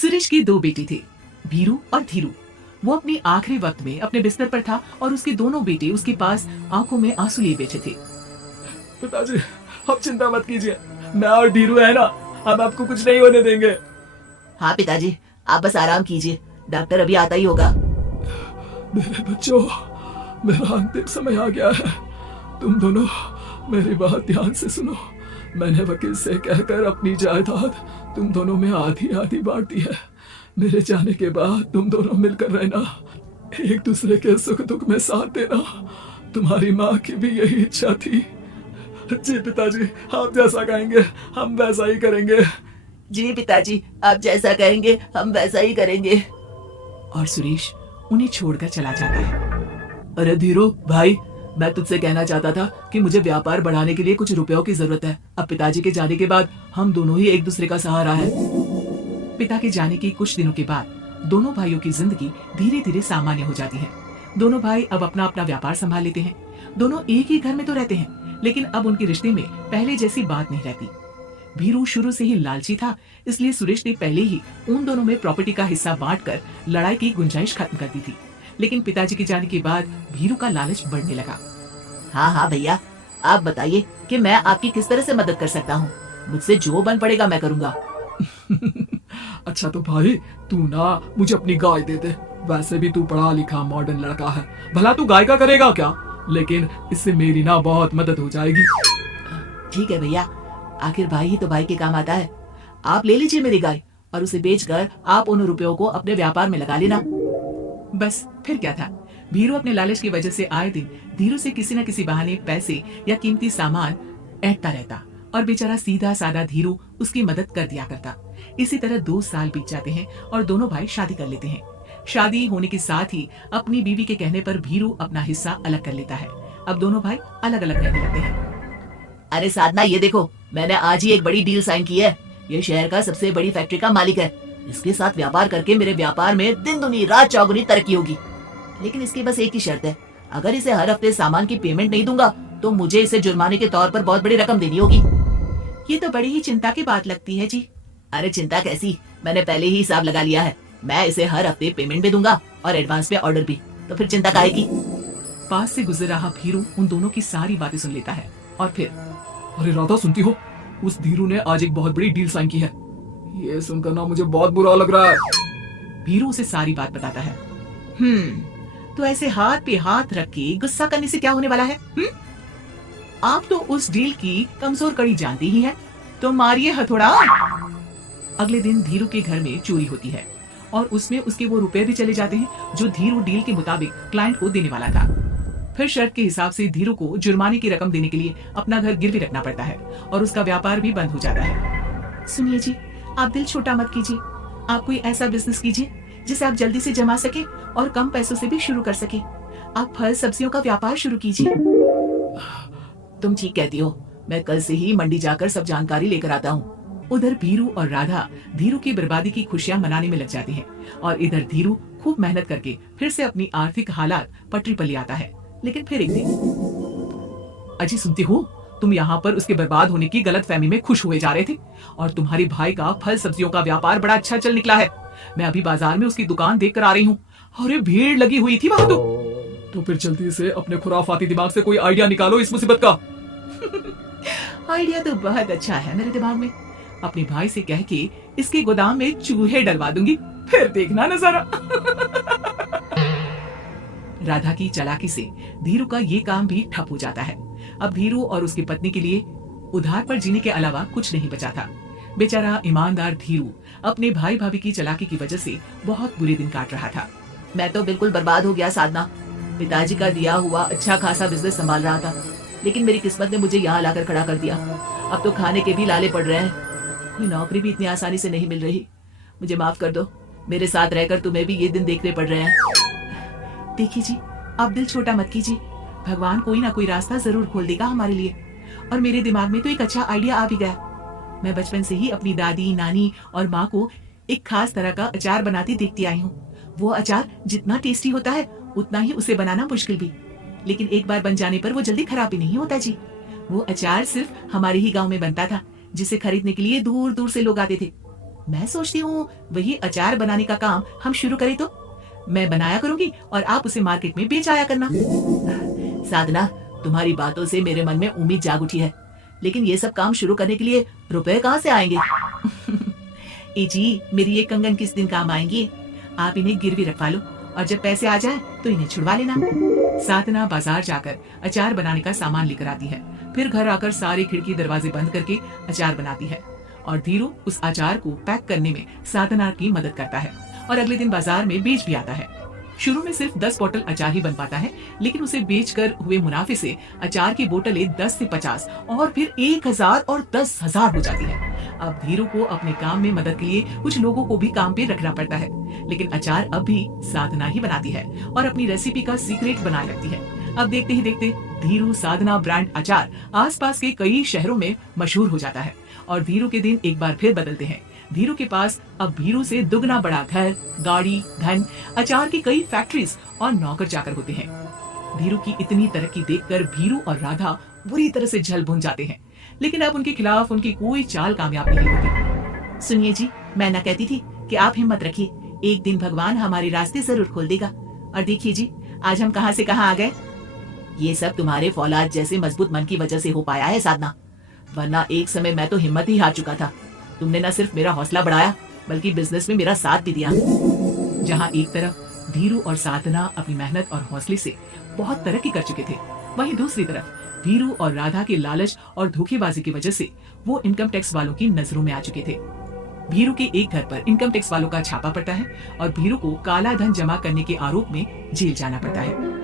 सुरेश के दो बेटे थे, भीरू और धीरू। वो अपने आखिरी वक्त में अपने बिस्तर पर था और उसके दोनों बेटे उसके पास आंखों में आंसू लिए बैठे थे। पिताजी, आप चिंता मत कीजिए, मैं और धीरू है ना, हम आपको कुछ नहीं होने देंगे। हाँ पिताजी, आप बस आराम कीजिए, डॉक्टर अभी आता ही होगा। मेरे बच्चों, मेरा अंतिम समय आ गया है। तुम दोनों मेरी बात ध्यान से सुनो। मैंने वकील से कहकर अपनी जायदाद तुम दोनों में आधी आधी बांट दी है। मेरे जाने के बाद तुम दोनों मिलकर रहना, एक दूसरे के सुख दुख में साथ देना। तुम्हारी माँ की भी यही इच्छा थी। जी पिताजी, आप जैसा कहेंगे हम वैसा ही करेंगे। जी पिताजी, आप जैसा कहेंगे हम वैसा ही करेंगे। और सुरेश उन्हें छोड़कर चला जाता है। अरे धीरू भाई, मैं तुझसे कहना चाहता था कि मुझे व्यापार बढ़ाने के लिए कुछ रुपयों की जरूरत है। अब पिताजी के जाने के बाद हम दोनों ही एक दूसरे का सहारा है। पिता के जाने के कुछ दिनों के बाद दोनों भाइयों की जिंदगी धीरे धीरे सामान्य हो जाती है। दोनों भाई अब अपना अपना व्यापार संभाल लेते हैं। दोनों एक ही घर में तो रहते हैं, लेकिन अब उनके रिश्ते में पहले जैसी बात नहीं रहती। भीरू शुरू से ही लालची था, इसलिए सुरेश ने पहले ही उन दोनों में प्रॉपर्टी का हिस्सा बांटकर लड़ाई की गुंजाइश खत्म कर दी थी। लेकिन पिताजी के जाने के बाद भीरू का लालच बढ़ने लगा। हाँ भैया, आप बताइए कि मैं आपकी किस तरह से मदद कर सकता हूँ। मुझसे जो बन पड़ेगा मैं करूँगा। अच्छा तो भाई, तू ना मुझे अपनी गाय दे दे। वैसे भी तू पढ़ा लिखा मॉडर्न लड़का है, भला तू गाय का करेगा क्या, लेकिन इससे मेरी ना बहुत मदद हो जाएगी। ठीक है भैया, आखिर भाई ही तो भाई के काम आता है। आप ले लीजिए मेरी गाय और उसे बेचकर आप उन रुपयों को अपने व्यापार में लगा लेना। बस फिर क्या था, भीरू अपने लालच की वजह से आए दिन धीरू से किसी न किसी बहाने पैसे या कीमती सामान ऐंठता रहता और बेचारा सीधा साधा धीरू उसकी मदद कर दिया करता। इसी तरह 2 साल बीत जाते हैं और दोनों भाई शादी कर लेते हैं। शादी होने के साथ ही अपनी बीवी के कहने पर भीरू अपना हिस्सा अलग कर लेता है। अब दोनों भाई अलग अलग रहने लगते हैं। अरे साधना, ये देखो, मैंने आज ही एक बड़ी डील साइन की है। ये शहर का सबसे बड़ी फैक्ट्री का मालिक है। इसके साथ व्यापार करके मेरे व्यापार में दिन दुनी रात चौगुनी तरक्की होगी। लेकिन इसकी बस एक ही शर्त है, अगर इसे हर हफ्ते सामान की पेमेंट नहीं दूंगा तो मुझे इसे जुर्माने के तौर पर बहुत बड़ी रकम देनी होगी। ये तो बड़ी ही चिंता की बात लगती है जी। अरे चिंता कैसी, मैंने पहले ही हिसाब लगा लिया है। मैं इसे हर हफ्ते पेमेंट भी दूंगा और एडवांस पे ऑर्डर भी, तो फिर चिंता काहे की। पास से गुजर रहा भीरू उन दोनों की सारी बातें सुन लेता है और फिर, अरे राधा सुनती हो, उस धीरू ने आज एक बहुत बड़ी डील साइन की है। ये सुनकर ना मुझे बहुत बुरा लग रहा है। भीरू उसे सारी बात बताता है। तो ऐसे हाथ पे हाथ रख के गुस्सा करने से क्या होने वाला है? आप तो उस डील की कमजोर कड़ी जानते ही हैं, तो मारिए हथौड़ा। अगले दिन धीरू के घर में चोरी होती है और उसमें उसके वो रुपए भी चले जाते हैं जो धीरू डील के मुताबिक क्लाइंट को देने वाला था। फिर शर्त के हिसाब से धीरू को जुर्माने की रकम देने के लिए अपना घर गिरवी रखना पड़ता है और उसका व्यापार भी बंद हो जाता है। सुनिए जी, आप दिल छोटा मत कीजिए। आप कोई ऐसा बिजनेस कीजिए जिसे आप जल्दी से जमा सके और कम पैसों से भी शुरू कर सके। आप फल सब्जियों का व्यापार शुरू कीजिए। तुम ठीक कहती हो, मैं कल से ही मंडी जाकर सब जानकारी लेकर आता हूँ। उधर भीरू और राधा धीरू की बर्बादी की खुशियां मनाने में लग जाती हैं और इधर धीरू खूब मेहनत करके फिर से अपनी आर्थिक हालात पटरी पर ले आता है। लेकिन फिर एक दिन, अजी सुनती हो, तुम यहाँ पर उसके बर्बाद होने की गलतफहमी में खुश हुए जा रहे थे और तुम्हारे भाई का फल सब्जियों का व्यापार बड़ा अच्छा चल निकला है। मैं अभी बाजार में उसकी दुकान देख कर आ रही हूँ। अरे भीड़ लगी हुई थी वहां तो फिर जल्दी से अपने खुराफाती दिमाग से कोई आइडिया निकालो इस मुसीबत का। आइडिया तो बहुत अच्छा है मेरे दिमाग में। अपने भाई से कह के इसके गोदाम में चूहे डलवा दूंगी, फिर देखना नजारा। राधा की चालाकी से धीरू का ये काम भी ठप हो जाता है। अब धीरू और उसकी पत्नी के लिए उधार पर जीने के अलावा कुछ नहीं बचा था। बेचारा ईमानदार धीरू अपने भाई भाभी की चालाकी की वजह से बहुत बुरे दिन काट रहा था। मैं तो बिल्कुल बर्बाद हो गया साधना। पिताजी का दिया हुआ अच्छा खासा बिजनेस संभाल रहा था, लेकिन मेरी किस्मत ने मुझे यहाँ लाकर खड़ा कर दिया। अब तो खाने के भी लाले पड़ रहे हैं। कोई नौकरी भी इतनी आसानी से नहीं मिल रही। मुझे माफ कर दो, मेरे साथ रहकर तुम्हें भी ये दिन देखने पड़ रहे हैं। देखिए जी, आप दिल छोटा मत कीजिए। भगवान कोई ना कोई रास्ता जरूर खोल देगा हमारे लिए। और मेरे दिमाग में तो एक अच्छा आइडिया आ भी गया। मैं बचपन से ही अपनी दादी, नानी और माँ को एक खास तरह का अचार बनाती देखती आई हूँ। वो अचार जितना टेस्टी होता है उतना ही उसे बनाना मुश्किल भी, लेकिन एक बार बन जाने पर वो जल्दी खराब भी नहीं होता जी। वो अचार सिर्फ हमारे ही गांव में बनता था, जिसे खरीदने के लिए दूर दूर से लोग आते थे। मैं सोचती हूँ वही अचार बनाने का काम हम शुरू करें तो मैं बनाया करूंगी और आप उसे मार्केट में बेच आया करना। साधना, तुम्हारी बातों से मेरे मन में उम्मीद जाग उठी है, लेकिन ये सब काम शुरू करने के लिए रुपए कहाँ से आएंगे? ए जी, मेरी ये कंगन किस दिन काम आएंगी? आप इन्हें गिरवी रखवा लो और जब पैसे आ जाए तो इन्हें छुड़वा लेना। साधना बाजार जाकर अचार बनाने का सामान लेकर आती है, फिर घर आकर सारे खिड़की दरवाजे बंद करके अचार बनाती है और धीरू उस अचार को पैक करने में साधना की मदद करता है और अगले दिन बाजार में बेच भी आता है। शुरू में सिर्फ 10 बोतल अचार ही बन पाता है, लेकिन उसे बेचकर हुए मुनाफे से अचार की बोतलें 10 से 50 और फिर 1000 और 10,000 हो जाती है। अब धीरू को अपने काम में मदद के लिए कुछ लोगों को भी काम पे रखना पड़ता है, लेकिन अचार अब भी साधना ही बनाती है और अपनी रेसिपी का सीक्रेट बनाए रखती है। अब देखते ही देखते धीरू साधना ब्रांड अचार आसपास के कई शहरों में मशहूर हो जाता है और धीरू के दिन एक बार फिर बदलते हैं। धीरू के पास अब भीरू से दुगना बड़ा घर, गाड़ी, धन, अचार की कई फैक्ट्रीज और नौकर चाकर होते हैं। धीरू की इतनी तरक्की देखकर भीरू और राधा बुरी तरह से जल भुन जाते हैं, लेकिन अब उनके खिलाफ उनकी कोई चाल कामयाब नहीं होती। सुनिए जी, मैं ना कहती थी कि आप हिम्मत रखिए, एक दिन भगवान हमारे रास्ते जरूर खोल देगा। और देखिए जी, आज हम कहां से कहां आ गए। ये सब तुम्हारे फौलाद जैसे मजबूत मन की वजह से हो पाया है साधना, वरना एक समय मैं तो हिम्मत ही हार चुका था। तुमने न सिर्फ मेरा हौसला बढ़ाया बल्कि बिजनेस में मेरा साथ भी दिया। जहाँ एक तरफ धीरू और साधना अपनी मेहनत और हौसले से बहुत तरक्की कर चुके थे, वहीं दूसरी तरफ धीरू और राधा के लालच और धोखेबाजी की वजह से वो इनकम टैक्स वालों की नजरों में आ चुके थे। भीरू के एक घर पर इनकम टैक्स वालों का छापा पड़ता है और भीरू को काला धन जमा करने के आरोप में जेल जाना पड़ता है।